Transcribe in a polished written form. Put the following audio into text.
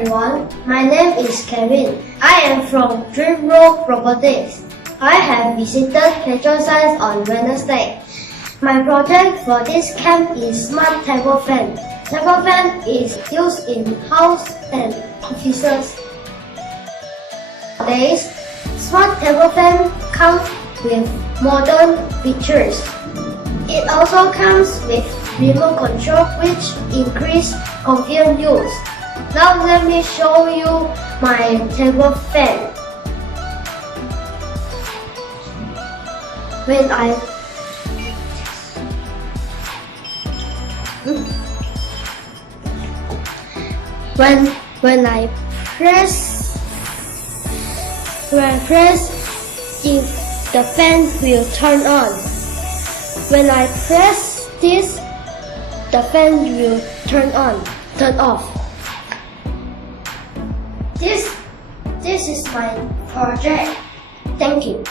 everyone, my name is Cavin. I am from Dream World Robotics. I have visited Petrosains on Wednesday. My project for this camp is Smart Table Fan. Table fan is used in house and offices. Nowadays, Smart Table Fan comes with modern features. It also comes with remote control which increase convenient use. Now let me show you my table fan. When I press, if the fan will turn on. When I press this, the fan will turn off. This is my project. Thank you.